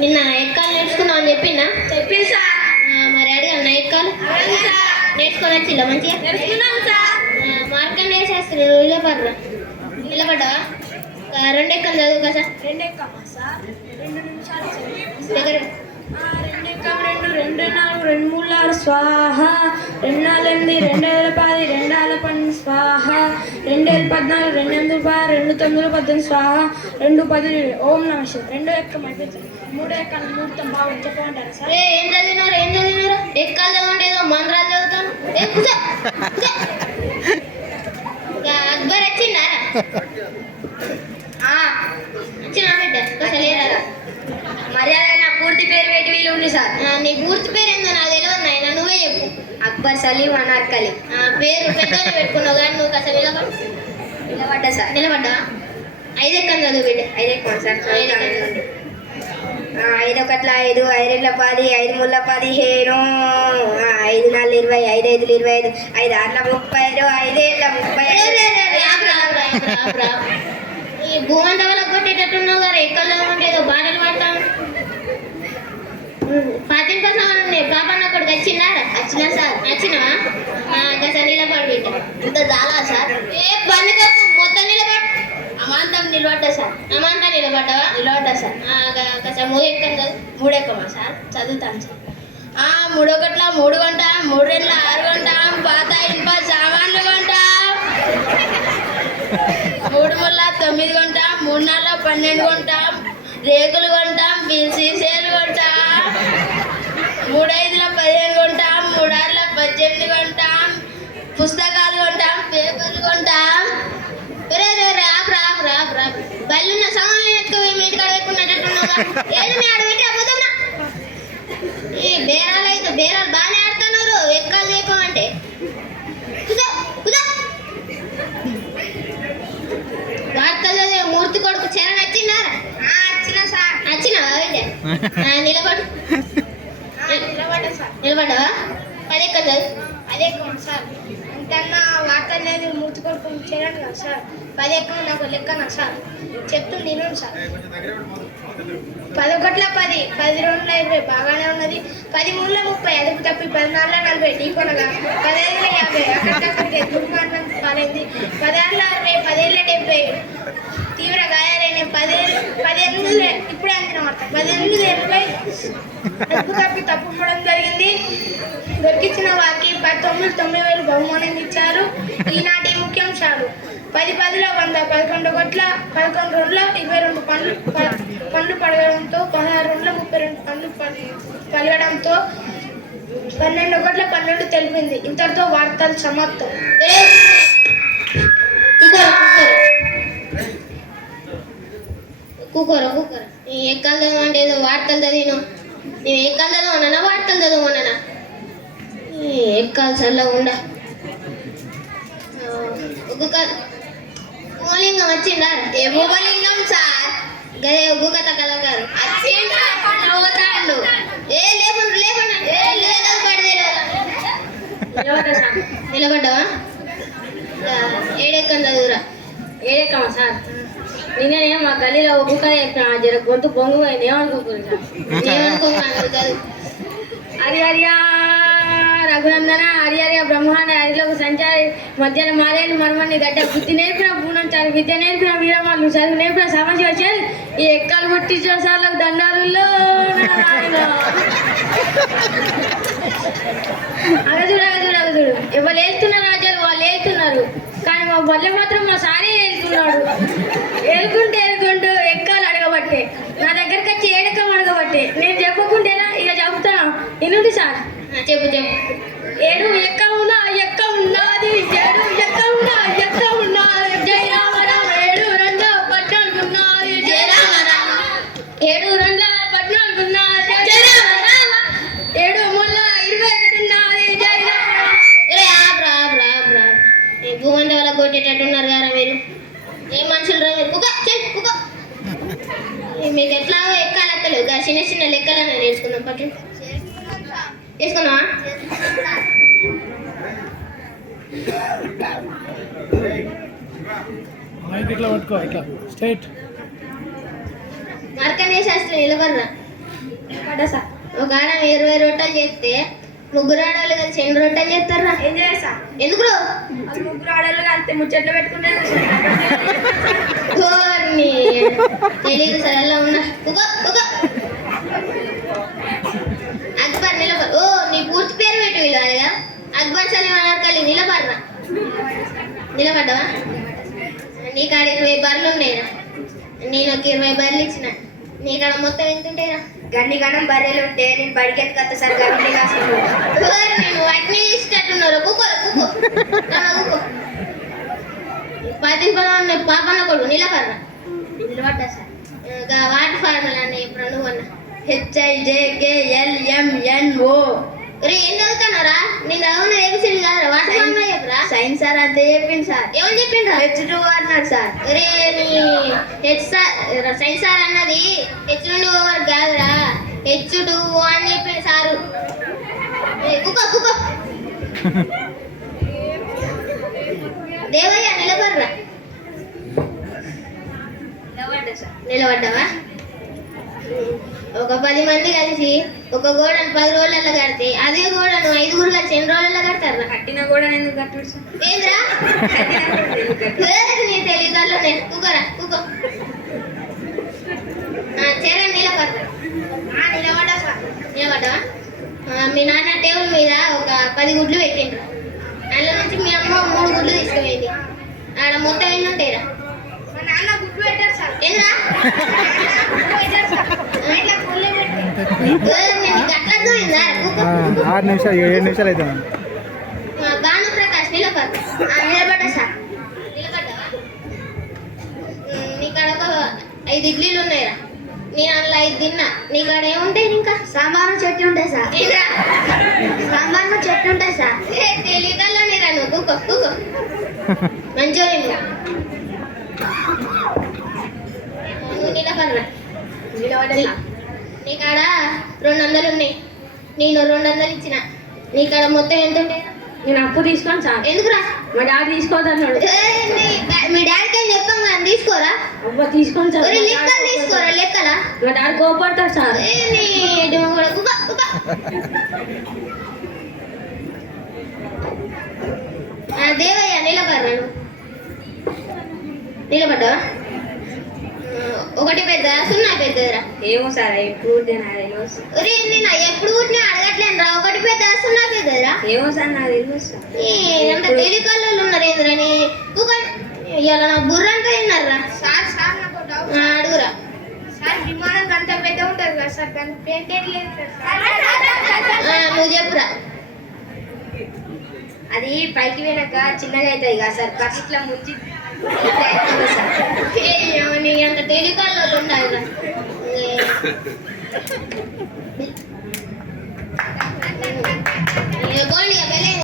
నిన్న ఎక్కాలు నేర్చుకున్నావు అని చెప్పిందా చెప్పింది సార్. మరి ఎక్కాలు అవును సార్. నేర్చుకొని వచ్చిందా మంచిగా? నేర్చుకున్నాం సార్. శాస్త్రి నువ్వు నిలబడరా. నిలబడ్డావా? రెండు ఎక్కలు చదువు కదా రెండు ఎక్కమా సార్. రెండు నిమిషాలు. దగ్గర. రెండు నాలుగు రెండు మూడు ఆరు స్వాహ. రెండు నాలుగు ఎనిమిది రెండు వేల పది రెండు వేల పన్నెండు స్వాహ. రెండు వేల పద్నాలుగు రెండు ఎనిమిది పా రెండు తొమ్మిది పద్దెనిమిది స్వాహ. రెండు పది ఓం నమ శివాయ. రెండో ఎక్కం అయిపోతుంది మూడో ఎక్కం ముహూర్తం బాగా చెప్పమంటారా సార్? ఏం చదివినారు ఏం చదివినారు? ఎక్కాలు చదవండి ఏదో మంత్రాలు చదువుతాను. అక్బర్ వచ్చిండారా? వచ్చినా బిడ్డ. అసలు లేరా మర్యాద నా పూర్తి ఉంది సార్. నీ పూర్తి పేరు ఏందో నాకు తెలియదు నాయన. నువ్వే చెప్పు. అక్బర్ సలీం అనార్కలి ఆ పేరు పెద్దగా పెట్టుకున్నావు కానీ నువ్వు అసలు నిలబడ. నిలబడ్డా సార్? నిలబడ్డా? ఐదు ఎక్కలు చదువు బిడ్డ. ఐదు ఎక్కువ సార్ ఐదు ఐదు ఒకట్ల ఐదు ఐదు రెండ్ల పది ఐదు ముళ్ళ పదిహేను. ఐదు నాలుగు ఇరవై ఐదు ఐదులు ఇరవై ఐదు. ఐదు ఆరుల ముప్పై ఐదు ఐదేళ్ళ ముప్పై ఐదు. ఈ భూమంత వల్ల కొట్టేటట్టున్నావు గారు ఎక్కడ చదవండి ఏదో పాటలు పాడతాను. పాతిన కోసం ఉన్నాయి పాపన్న అక్కడికి వచ్చిందా? వచ్చినా సార్. వచ్చినా గస నిలబడి బిడ్డ. ఇంత చాలా సార్? ఏ పండుగకు మొత్తం నిలబడి. అమాంతం నిలబడ్డా సార్. అమాంతం నిలబడ్డావా? నిలబడ్డా సార్. గస మూడు ఎక్కడ మూడు ఎక్కమా సార్? చదువుతాను సార్. ఆ మూడు ఒకట్ల మూడు గంట మూడు రెండ్ల ఆరు గంట పాత ఇనుప సామాన్లు గంట మూడు ముళ్ళ తొమ్మిది గంట మూడు నాళ్ళ పన్నెండు గంట రేకులు కొంటాం సీసేలు కొంటాం మూడైదుల పదిహేను కొంటాం మూడారుల పద్దెనిమిది కొంటాం పుస్తకాలు కొంటాం పేపర్లు కొంటాం. రే రే రే ఆపు రాపు రాపు బల్లున్న సామాన్లు ఎక్కువ మీ ఇంటికాడ పెట్టుకున్నట్టున్నావుగా. ఏది మీ ఆడ పెట్టి ఈ బేరాలు అయితే బేరాలు బాగానే ఆడుతున్నారు. ఎక్కలు అంటే కుదా కుదా వార్తలు చదివే మూర్తి కొడుకు చరణ్ వచ్చినారా వచ్చిన సార్ వచ్చినావా అయితే నిలబడు. నిలబడ్డా సార్. నిలబడ్డావా పదే ఎక్కడ అదే ఎక్కువ సార్. అంతన్నా వార్తలు నేను మూర్తి కొడుకుని చేయను కదా సార్. పది నాకు లెక్కన సార్. చెప్తూ నేను సార్. పదొకట్ల పది. పది రెండుల ఇరవై బాగానే ఉన్నది. పది మూడుల ముప్పై. అదుపు తప్పి పద్నాలుగుల నలభై. ఢీకొనగా పదహైదుల యాభై. అక్కడికక్కడికి దుర్మార్గం పాలైంది. పదహారుల అరవై. పదేళ్ళ డెబ్బై. తీవ్ర గాయాలైన పదిహేను పదిహేను ఇప్పుడే అందిన పదిహేను ఎనభై అదుపు తప్పి తప్పుకోవడం జరిగింది. దొరికించిన వారికి పంతొమ్మిది తొమ్మిది వేలు బహుమానం ఇచ్చారు. ఈనాటి ముఖ్యాంశాలు. పది పదిలో వంద పదకొండు కోట్ల పదకొండు రోజుల ఇరవై రెండు పండ్లు ప- పండ్లు పడగడంతో పదహారు రోజుల ముప్పై రెండు పండ్లు పలగడంతో పన్నెండు కోట్ల పన్నెండు తెలిపింది. ఇంతటితో వార్తలు సమాప్తం. కూకోరా? కూకోరా నీ ఎక్కలు చదవండి ఏదో వార్తలు చదివినావు? నేను ఎక్కలు చదవనా వార్తలు చదవనా ఎక్కాలి చల్లగా ఉండ. ఒక్కొక్క మూలింగం వచ్చిందా? ఏ భూమలింగం సార్? గదే ఒగ్గు కథ కళాకారు పోతాండు ఏ లేకుండా లేకుండా ఏ లేదు పడితే నిలబడ్డావా? ఏడెక్కం చదువురా. ఏడెక్కమా సార్? నిన్ననే మా గల్లీలో ఒక బుక్క జర గొంతు బొంగు పోయింది. ఏమనుకోకూడదు సార్ హరి హరియా రఘునందన హరి హరియ బ్రహ్మాండ హరిలోకి సంచారి మధ్యాహ్నం మారేని మర్మని గడ్డ బుద్ధి నేర్పిన పూనంచారు విద్య నేర్పిన వీరమాలు చదువు నేర్పిన సమస్య వచ్చేది ఈ ఎక్కలు పుట్టి సార్లకు దండాలు అగదుడు అగదుడు అగదుడు ఎవరు వెళ్తున్న రాజ్యాలు వెళ్తున్నారు కానీ మా బల్లె మాత్రం మా సారే వెళ్తున్నాడు ఏలుకుంటే ఏలుకుంటూ ఎక్కాలు అడగబట్టే. నా దగ్గరికి వచ్చి ఏడకం అడగబట్టే. నేను చెప్పకుంటేనా ఇక చెబుతాను ఇనుండి సార్. చెప్పు చెప్పు. ఏడు ఎక్క ఉన్నా ఎక్క ఉన్నది ఏడు ఎక్క మీకు ఎట్లా ఎక్కాలెక్కలు ఇంకా చిన్న చిన్న లెక్కలన్నా నేర్చుకుందాం. పట్టు. మైక్ ఇట్లా పట్టుకో ఇట్లా. స్ట్రైట్. మార్కండే శాస్త్రి నిలబడరా. ఒక ఆడ ఇరవై రొట్టెలు చేస్తే ముగ్గురు ఆడవాళ్ళు కలిసి ఎన్ని రొట్టెలు చేస్తారా? ఏం సార్ ఎందుకు ముగ్గురు ఆడలు అంతే ముచ్చట్లు పెట్టుకుంటారు ధోర్ని తెలియదు సార్ అలా ఉన్నా. అక్బర్ నిలబడు ఓ నీ పూర్తి పేరు పెట్టి పిలవాలిగా అక్బర్ సలీం అనార్కలి నిలబడరా. నిలబడ్డావా? నీ కాడ ఇరవై బర్రెలు ఉన్నాయిరా నేను ఒక ఇరవై బర్రెలు ఇచ్చిన. నీ మొత్తం ఎంత ఉంటాయిరా గన్ని గణం బర్రెలు ఉంటే నేను బడికి ఎత్తుకొస్తా సార్ గన్ని కాసిన ఓరి నేను ఇష్టట్టున్నారు కుక్కో కుక్కో కుక్కో పది పొలం ఉన్న పాపన్న కొడు నిలబడరా నిలబడ్డా సార్. ఇంకా వాటి ఫార్ములా అన్న ఇప్పుడు నువ్వు అన్న. హెచ్ఐజేకేఎల్ఎంఎన్ఓ. రే ఏం చదువుతున్నారా నేను చదువున్న ఏబిసిడి కాదురా వాటి ఫార్ములా చెప్పురా? సైన్స్ సార్ అంతే చెప్పింది సార్. ఏమని చెప్పిండ్రా హెచ్ టూ అన్నాడు సార్. రే నీ హెచ్ సార్ సైన్స్ సార్ అన్నది హెచ్ నుండి ఓవర్ కాదురా. హెచ్ టూ అని చెప్పింది సారు. ఏ, కుక్కో కుక్కో. దేవయ్య నిలబడరా. నిలబడ్డా సార్. నిలబడ్డావా? ఒక పది మంది కలిసి ఒక గోడను పది రోజులలో కడితే అదే గోడను ఐదుగురు కలిసి ఎన్ని రోజులలో కడతారా? కట్టిన కూడా ఎందుకు కట్టుడు ఏంద్రా? నీ తెలియదు కుక్కరా కుక్కో చరణ్ నిలబడరా ఆ, నిలబడ్డా మీ నాన్న టేబుల్ మీద ఒక పది గుడ్లు పెట్టిండ్రు. అందులో నుంచి మీ అమ్మ మూడు గుడ్లు తీసుకుపోయింది. ఆడ మొత్తం ఎన్ని ఉంటాయిరా? ఆరు నిమిషాలు ఏడు నిమిషాలు అవుతుంది మా భాను ప్రకాష్ నిలబడు నిలబడ్డా సార్. నిలబడ్డావా? ఉమ్, నీ కాడ ఒక ఐదు ఇడ్లీలు ఉన్నాయిరా. నేను అందులో ఐదు తిన్నా. నీ కాడ ఏముంటాయి ఇంకా? సాంబారు చెట్టు ఉంటాయి సార్? సాంబార్ చెట్టు ఉంటాయి సార్. ఏ, తెలియదల్లా నీరా నువ్వు? కుక్కో కుక్కో మంచిగా నువ్వు నువ్వు నిలబడరా నిలబడ్డా సార్ నీ కాడ రెండు వందలు ఉన్నాయి నేను రెండు వందలు ఇచ్చిన నీ కాడ మొత్తం ఎంత ఉంటాయి నేను అప్పు తీసుకోను సార్ ఎందుకురా? మా డాడీ తీసుకోదన్నాడు మీ డాడీకి ఏం చెప్పాం కదా తీసుకోరా? అవ్వ తీసుకోను సార్ ఒరే లెక్కలు తీసుకోరా లెక్కలా? మా డాడీ కోపడతాడు సార్ ఏ, నీ. ఆ, దేవయ్య నిలబడరా? నువ్వు? నిలబడ్డావా? ఒకటి పెద్ద సున్నా పెద్దరా ఏమో సార్ ఎప్పుడు ఒరే నేను ఎప్పుడు పుట్టినా అడగట్లేను రా. ఒకటి పెద్ద సున్నా పెద్దరా ఏమో సార్ నాకు తెలియదు సార్ అంత తెలికల్లో ఉన్నారు ఏంద్రా నీ? ఇవాళ నా బుర్ర అంతా తిన్నారా సార్ సార్ నాకు డౌట్ అడుగురా. సార్ విమానం అంత పెద్ద ఉంటుంది కదా సార్ సార్. ఆ, నువ్వు చెప్పురా. అది పైకి పోయినాక చిన్నగా అవుతుంది కదా సార్ కట్ ఇట్లా ముంచి నీ అంత టెలికాల్లో ఉండాలి Bolivia, Belén.